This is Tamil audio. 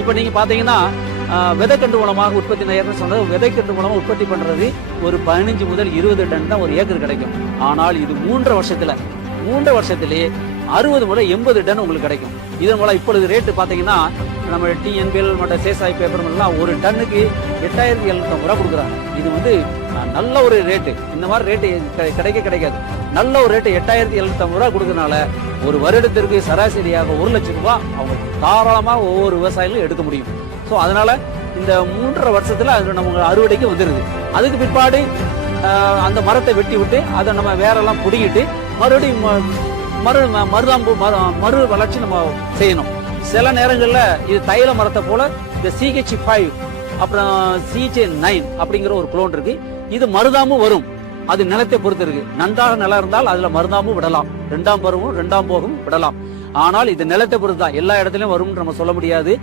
இப்போ நீங்கள் பார்த்தீங்கன்னா விதைக்கண்டு மூலமாக உற்பத்தி நேரம் சொன்னது விதைக்கண்டு மூலமாக உற்பத்தி பண்ணுறது ஒரு பதினஞ்சு முதல் இருபது டன் தான் ஒரு ஏக்கர் கிடைக்கும். ஆனால் இது மூன்று வருஷத்தில் மூன்று வருஷத்திலே அறுபது முதல் எண்பது டன் உங்களுக்கு கிடைக்கும். இதன் மூலம் இப்பொழுது ரேட்டு பார்த்தீங்கன்னா நம்ம டிஎன்பிஎல் மற்ற சேசாய் பேப்பர் எல்லாம் ஒரு டன்னுக்கு எட்டாயிரத்தி எழுநூத்தம்பது ரூபா கொடுக்குறாங்க. இது வந்து நல்ல ஒரு ரேட்டு இந்த மாதிரி ரேட்டு கிடைக்க கிடைக்காது. நல்ல ஒரு ரேட்டு எட்டாயிரத்தி எழுநூத்தம்பது ரூபா கொடுக்கறனால ஒரு வருடத்திற்கு சராசரியாக ஒரு லட்சம் ரூபாய் அவங்க தாராளமாக ஒவ்வொரு விவசாயிகளும் எடுக்க முடியும். ஸோ அதனால இந்த மூன்றரை வருஷத்துல அது நம்ம அறுவடைக்கு வந்துடுது அதுக்கு பிற்பாடு அந்த மரத்தை வெட்டி விட்டு அதை நம்ம வேறெல்லாம் பிடிக்கிட்டு மறுபடியும் ம- மறு ம- மருதாம்பு மறு- வளர்ச்சி நம்ம செய்யணும். சில நேரங்களில் இது தைல மரத்தை போல இந்த சிஹெச் ஃபைவ் அப்புறம் சிஹெச் நைன் அப்படிங்கிற ஒரு குளோன் இருக்கு. இது மருதாமும் வரும். அது நிலத்தை பொறுத்து இருக்கு. நன்றாக நிலம் இருந்தால் அதுல மருந்தாமும் விடலாம். ரெண்டாம் பருவம் ரெண்டாம் போகும் விடலாம். ஆனால் இது நிலத்தை பொறுத்து தான் எல்லா இடத்துலயும் வரும்னு நம்ம சொல்ல முடியாது.